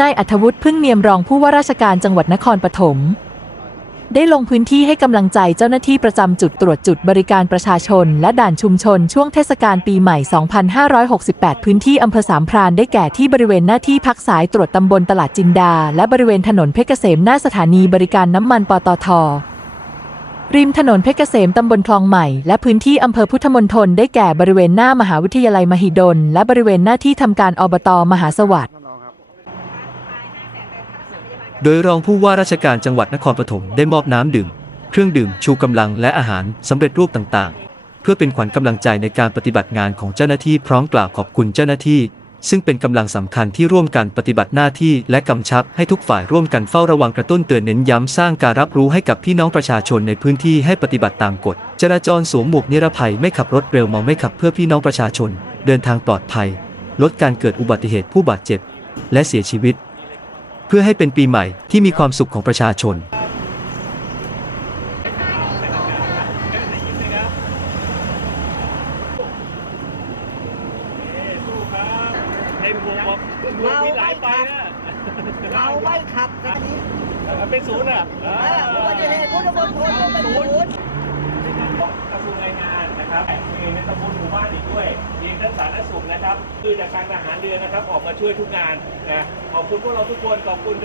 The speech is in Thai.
นายอัธวุฒิพึ่งเนียมรองผู้ว่าราชการจังหวัดนครปฐมได้ลงพื้นที่ให้กำลังใจเจ้าหน้าที่ประจำจุดตรวจจุดบริการประชาชน และด่านชุมชนช่วงเทศกาลปีใหม่ 2568 พื้นที่อำเภอสามพรานได้แก่ที่บริเวณหน้าที่พักสายตรวจตำบลตลาดจินดา และบริเวณถนนเพชรเกษมหน้าสถานีบริการน้ำมันปตทริมถนนเพชรเกษมตำบลคลองใหม่ และพื้นที่อำเภอพุทธมณฑลได้แก่บริเวณหน้ามหาวิทยาลัยมหิดล และบริเวณหน้าที่ทำการอบตมหาสวัสดิ โดยรองผู้ว่าราชการจังหวัดนครปฐมได้มอบน้ำดื่ม เครื่องดื่มชูกำลังและอาหารสำเร็จรูปต่างๆ เพื่อเป็นขวัญกำลังใจในการปฏิบัติงานของเจ้าหน้าที่พร้อมกล่าวขอบคุณเจ้าหน้าที่ ซึ่งเป็นกำลังสำคัญที่ร่วมกันปฏิบัติหน้าที่และกำชับให้ทุกฝ่ายร่วมกันเฝ้าระวังกระตุ้นเตือนเน้นย้ำสร้างการรับรู้ให้กับพี่น้องประชาชนในพื้นที่ให้ปฏิบัติตามกฎจราจรสวมหมวกนิรภัยไม่ขับรถเร็วเมาไม่ขับเพื่อพี่น้องประชาชน เดินทางปลอดภัย ลดการเกิดอุบัติเหตุผู้บาดเจ็บ และเสียชีวิต พื่อให้เป็นปีใหม่ที่มีความสุขของประชาชนเต็มหัวบอกลูกมีหลายไปนะเราไม่ขับกันนี้มันเป็นศูนย์อะเอออุบัติเหตุพุทธมณฑลลงไปศูนย์ของกระทรวงแรงงานนะครับมีในตำบล ทั้งสาธารณสุขนะครับคือจากทางทหารเรือนะครับ ออกมาช่วยทุกงานนะขอบคุณพวกเราทุกคนขอบคุณ